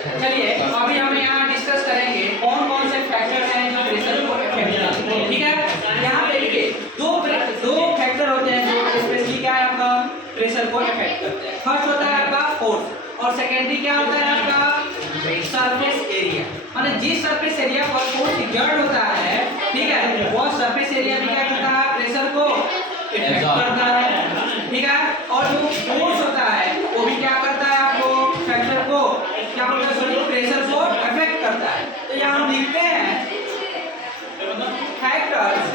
चलिए अभी हम यहाँ डिस्कस करेंगे कौन कौन से फैक्टर हैं जो प्रेशर को अफेक्ट करते हैं। ठीक है, यहाँ पे देखिए दो फैक्टर होते हैं जो स्पेशली क्या है आपका प्रेशर को अफेक्ट करते हैं। फर्स्ट होता है आपका फोर्स और सेकेंडरी क्या होता है आपका सरफेस एरिया। माने जिस सरफेस एरिया पर फोर्स एक्सर्ट होता है, ठीक है, वो सरफेस एरिया भी क्या करता है प्रेशर को इफेक्ट करता है। ठीक है, और जो फोर्स होता है वो भी क्या करता है आपको फैक्टर को क्या बोलते हैं सॉरी प्रेशर को अफेक्ट करता है। तो यहाँ हम लिखते हैं फैक्टर्स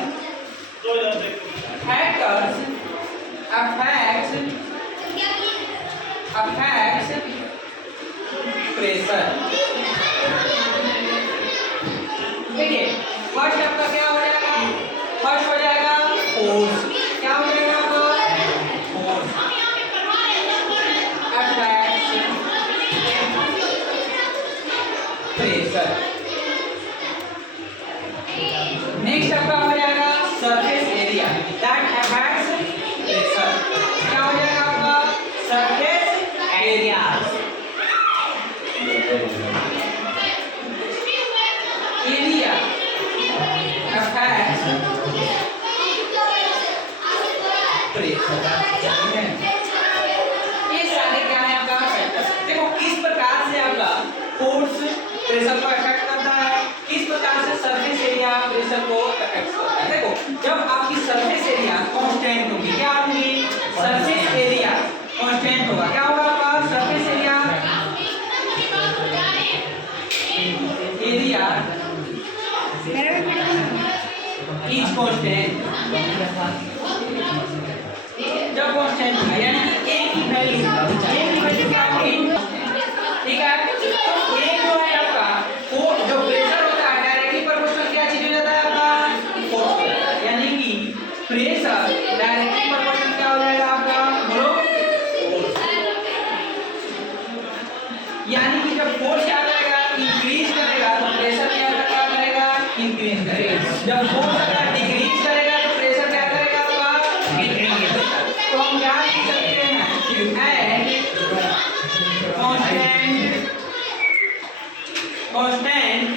affects प्रेशर। देखिए फर्स्ट आपका क्या हो जाएगा, फर्स्ट हो जाएगा फोर्स। क्या हो जाएगा आपका फोर्स अफेक्ट्स प्रेशर। नेक्स्ट आपका हो जाएगा surface area that affects pressure. क्या हो जाएगा आपका surface area. Area affects pressure. ये सारे क्या है आपका फैक्टर। देखो किस प्रकार से आपका फोर्स प्रेशर को अफेक्ट करता है, किस प्रकार से सरफेस एरिया प्रेशर को अफेक्ट करता है। देखो जब आपकी सरफेस एरिया कांस्टेंट होगी, क्या होगी सरफेस एरिया कांस्टेंट होगा, क्या होगा आपका सरफेस एरिया इज कांस्टेंट। जब कांस्टेंट है यानी कि a की वैल्यू क्या होगी, ठीक है, तो a जो है आपका फोर्स जो प्रेशर होता है डायरेक्टली प्रोपोर्शनल क्या चीज हो जाता है आपका फोर्स, यानी कि प्रेशर डायरेक्टली प्रोपोर्शनल क्या हो जाएगा आपका बोलो यानी कि जब फोर्स क्या करेगा इंक्रीज करेगा तो प्रेशर क्या करेगा इंक्रीज करेगा। जब फोर्स अगर डिक्रीज करेगा तो प्रेशर क्या करेगा आपका डिक्रीज करेगा। तो हम क्या लिख सकते हैं constant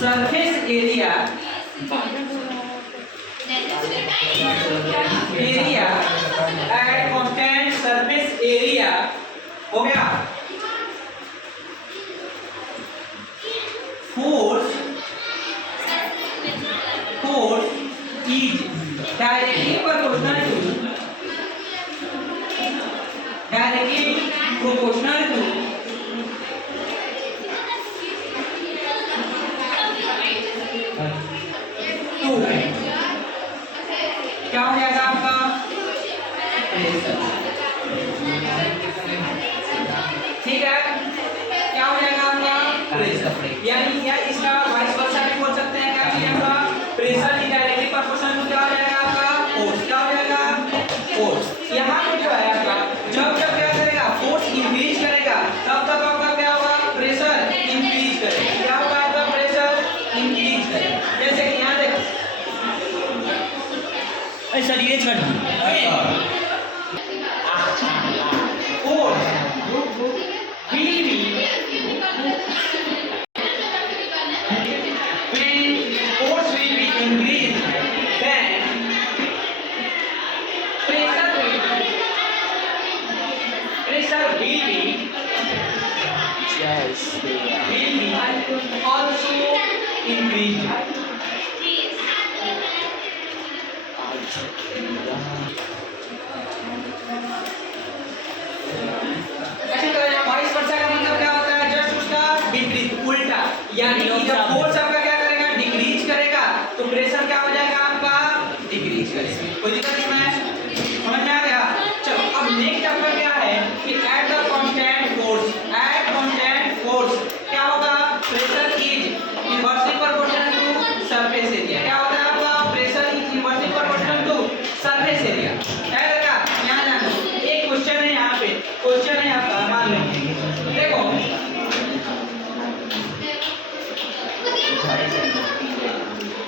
surface area at constant surface area हो गया। Force is directly proportional to क्या हो जाएगा आपका प्रेशर। ठीक है, क्या हो जाएगा आपका प्रेशर। यानी क्या इसका वाइस वर्सा भी बोल सकते हैं क्या कि आपका प्रेशर डायरेक्टली प्रोपोर्शनल टू क्या हो जाएगा आपका फोर्स। क्या हो जाएगा फोर्स। यहाँ पे जो है आपका जब जब क्या करेगा फोर्स इंक्रीज करेगा तब तब आपका क्या होगा प्रेशर इंक्रीज करेगा। क्या होगा आपका प्रेशर इंक्रीज करेगा। जैसे कि यहाँ देखो सर ये छोड़ also increase। अच्छा तो यहाँ वाइस वर्सा का मतलब क्या होता है जस्ट उसका विपरीत उल्टा, यानी कि जब फोर्स आपका क्या करेगा डिक्रीज करेगा तो प्रेशर क्या हो जाएगा आपका डिक्रीज करेगा। कोई दिक्कत इसमें समझ में आ गया। चलो अब नेक्स्ट आपका क्या है कि एट द कांस्टेंट फोर्स क्या होगा pressure is inversely proportional to surface area. क्या होता है आपका pressure is inversely proportional to surface area. क्या करेगा यहाँ जानो एक क्वेश्चन है, यहाँ पे क्वेश्चन है आपका मान लो देखो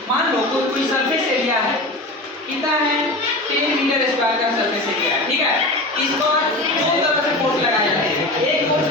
मान लो कोई सरफेस एरिया है कितना है 10 मीटर स्क्वायर का सरफेस एरिया है। ठीक है, इस पर दो तरह से फोर्स लगाए जाते हैं। एक फोर्स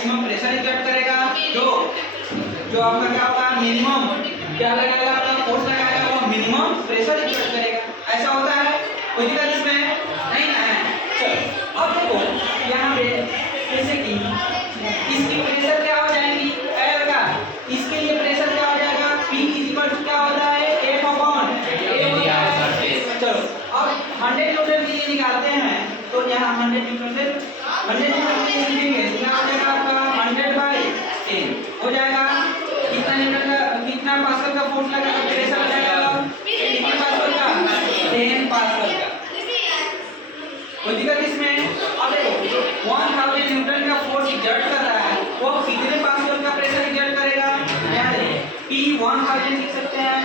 मैक्सिमम प्रेशर एग्जर्ट करेगा, जो आपका क्या होगा मिनिमम क्या लगाएगा आपका फोर्स लगाएगा वो मिनिमम प्रेशर एग्जर्ट करेगा। ऐसा होता है, कोई दिक्कत इसमें नहीं है। चलो अब देखो यहाँ पे जैसे कि इसकी प्रेशर क्या हो जाएगी आएगा, इसके लिए प्रेशर क्या हो जाएगा P क्या होता है F अपॉन A होता है। चलो अब 100 न्यूटन के लिए निकालते हैं तो यहाँ 100 न्यूटन के लिए लिखेंगे, क्या हो जाएगा आपका 100/10 हो जाएगा। कितना न्यूटन का कितना पास्कल का फोर्स लगेगा प्रेशर लगेगा कितना पास्कल का 10 पास्कल का। कोई दिक्कत इसमें? अब देखो 1000 न्यूटन का फोर्स एग्जर्ट कर रहा है वो कितने पास्कल का प्रेशर एग्जर्ट करेगा? यहाँ देखिए P 1000 लिख सकते हैं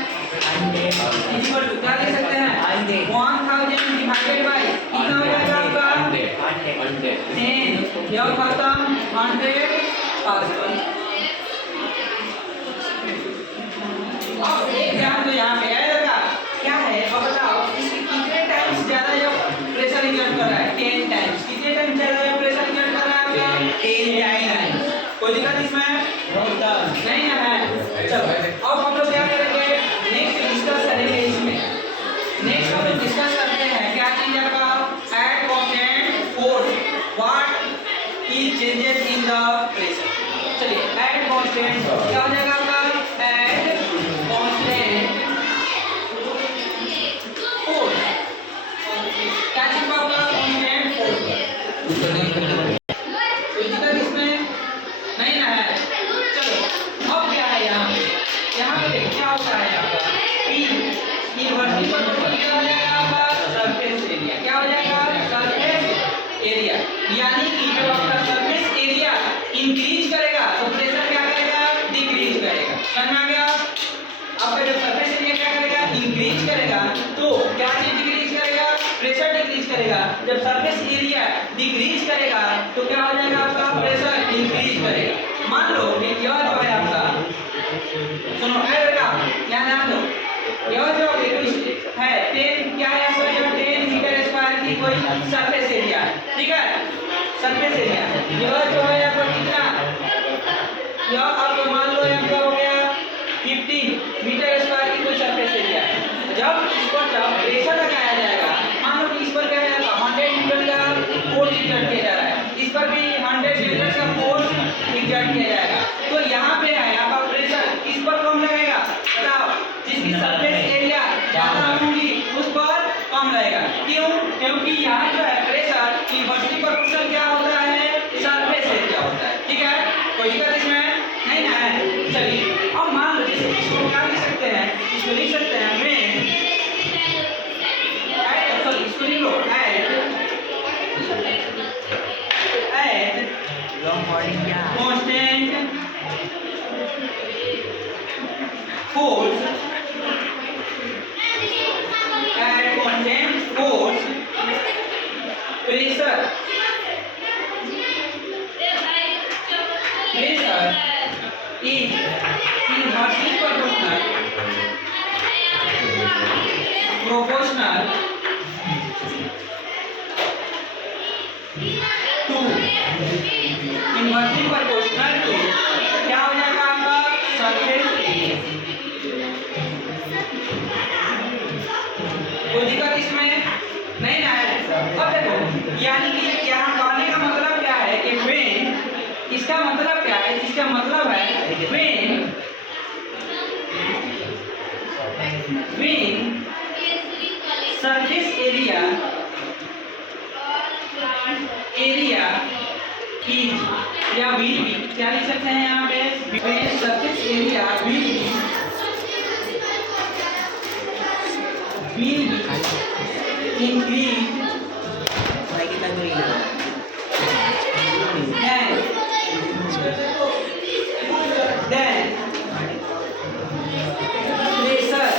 इक्वल टू क्या लिख सकते हैं 1000 डिवाइडेड बाय कितना हो जाएगा आपका 10 यह खत्म 100 पास्कल। अब एक ध्यान तो यहाँ पे आएगा क्या है अब बताओ इसकी कितने टाइम्स ज्यादा जो प्रेशर एग्जर्ट कर रहा है 10 टाइम्स। कितने टाइम्स ज्यादा जो प्रेशर एग्जर्ट कर रहा है आपका 10 टाइम्स। कोई दिक्कत इसमें नहीं है। चलो अब हम लोग क्या करेंगे नेक्स्ट डिस्कस करेंगे इसमें। नेक्स्ट हम लोग डिस्कस करते हैं क्या चीज आपका eight constant force what is changes in the pressure. चलिए एट कांस्टेंट क्या हो जाएगा आपका एट कांस्टेंट फोर्स क्या चीज आपका कांस्टेंट फोर्स। कोई दिक्कत इसमें नहीं ना है। चलो अब क्या है यहाँ पे क्या होता है आपका P इनवर्सली पर क्या हो जाएगा आपका सरफेस एरिया। क्या हो जाएगा सरफेस एरिया, यानी कि जब आपका सरफेस एरिया इंक्रीज करेगा तो प्रेशर क्या करेगा डिक्रीज करेगा। समझ में आ गया? आपका जब सरफेस एरिया क्या करेगा इंक्रीज करेगा तो क्या चीज डिक्रीज करेगा प्रेशर डिक्रीज करेगा। जब सरफेस एरिया डिक्रीज करेगा तो क्या हो जाएगा आपका प्रेशर इंक्रीज करेगा। मान लो यह जो है आपका सुनो बेटा ध्यान ध्यान दो, यह जो है 10 क्या है सर यह 10 मीटर स्क्वायर की कोई सरफेस एरिया है, ठीक है सरफेस एरिया। यह जो है आपका कितना यह आपको मान लो आपका हो गया 50 मीटर स्क्वायर की कोई सरफेस एरिया है। जब इस पर जब प्रेशर लगाया जाएगा मान लो कि इस पर क्या है 100 न्यूटन का फोर्स एग्जर्ट किया जा रहा है, इस पर भी 100 न्यूटन का फोर्स एग्जर्ट किया जाएगा तो यहाँ पे है आपका प्रेशर इस पर कम लगेगा। बताओ जिसकी सरफेस एरिया ज्यादा होगी उस पर कम लगेगा। क्यों? क्योंकि यहाँ जो है प्रेशर इनवर्सली प्रोपोर्शनल क्या होता है सरफेस एरिया होता है, ठीक है। कोई दिक्कत इसमें नहीं ना है। चलिए अब मान लो जैसे इसको क्या लिख सकते हैं इसको लिख सकते हैं में इसको लिख लो constant force at constant force pressure is inversely proportional to inversely proportional to क्या हो जाएगा आपका सरफेस एरिया। कोई दिक्कत इसमें नहीं ना है। अब देखो यानी कि यहाँ कहने का मतलब क्या है कि when इसका मतलब क्या है, इसका मतलब है when surface area is या will be क्या लिख सकते हैं यहाँ पे when surface area will be increased then pressure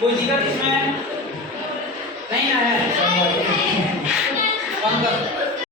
कोई दिक्कत इसमें नहीं है।